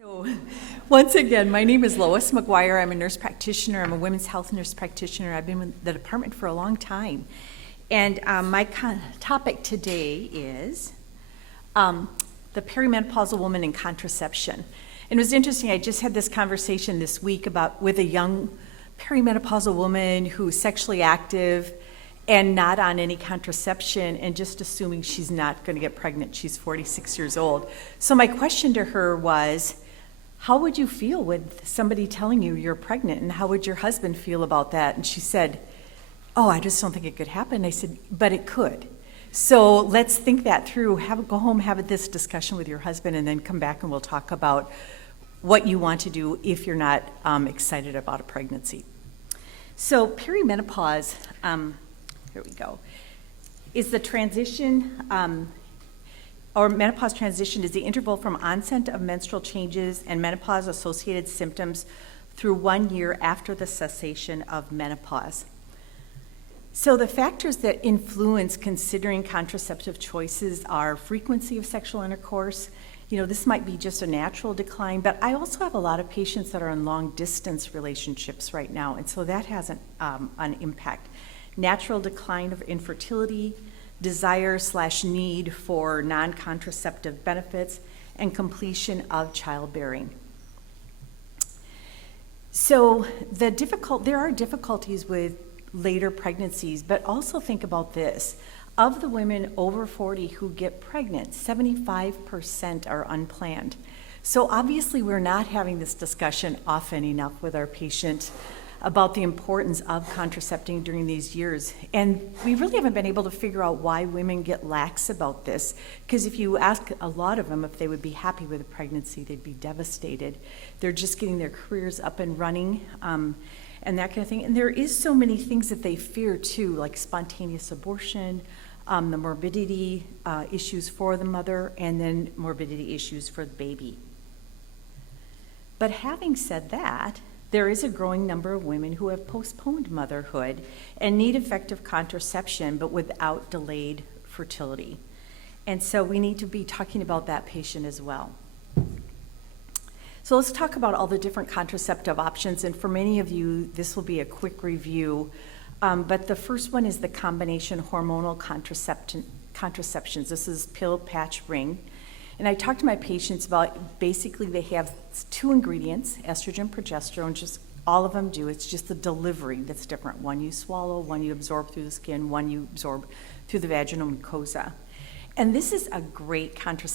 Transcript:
So, once again, my name is Lois McGuire. I'm a nurse practitioner. I'm a women's health nurse practitioner. I've been with the department for a long time. And my topic today is the perimenopausal woman and contraception. And it was interesting, I just had this conversation this week with a young perimenopausal woman who's sexually active and not on any contraception and just assuming she's not going to get pregnant. She's 46 years old. So my question to her was, how would you feel with somebody telling you you're pregnant, and how would your husband feel about that? And she said, oh, I just don't think it could happen. I said, but it could. So let's think that through. Go home, have this discussion with your husband, and then come back and we'll talk about what you want to do if you're not excited about a pregnancy. So perimenopause, here we go, is the transition, or menopause transition is the interval from onset of menstrual changes and menopause-associated symptoms through 1 year after the cessation of menopause. So the factors that influence considering contraceptive choices are frequency of sexual intercourse. You know, this might be just a natural decline, but I also have a lot of patients that are in long-distance relationships right now, and so that has an impact. Natural decline of infertility, desire/need for non-contraceptive benefits, and completion of childbearing. So there are difficulties with later pregnancies, but also think about this. Of the women over 40 who get pregnant, 75% are unplanned. So obviously we're not having this discussion often enough with our patients about the importance of contracepting during these years. And we really haven't been able to figure out why women get lax about this, because if you ask a lot of them if they would be happy with a pregnancy, they'd be devastated. They're just getting their careers up and running, and that kind of thing. And there is so many things that they fear too, like spontaneous abortion, the morbidity issues for the mother, and then morbidity issues for the baby. But having said that, there is a growing number of women who have postponed motherhood and need effective contraception, but without delayed fertility. And so we need to be talking about that patient as well. So let's talk about all the different contraceptive options, and for many of you, this will be a quick review. But the first one is the combination hormonal contraceptions. This is pill, patch, ring. And I talk to my patients about basically they have two ingredients, estrogen, progesterone, just all of them do. It's just the delivery that's different. One you swallow, one you absorb through the skin, one you absorb through the vaginal mucosa. And this is a great contraceptive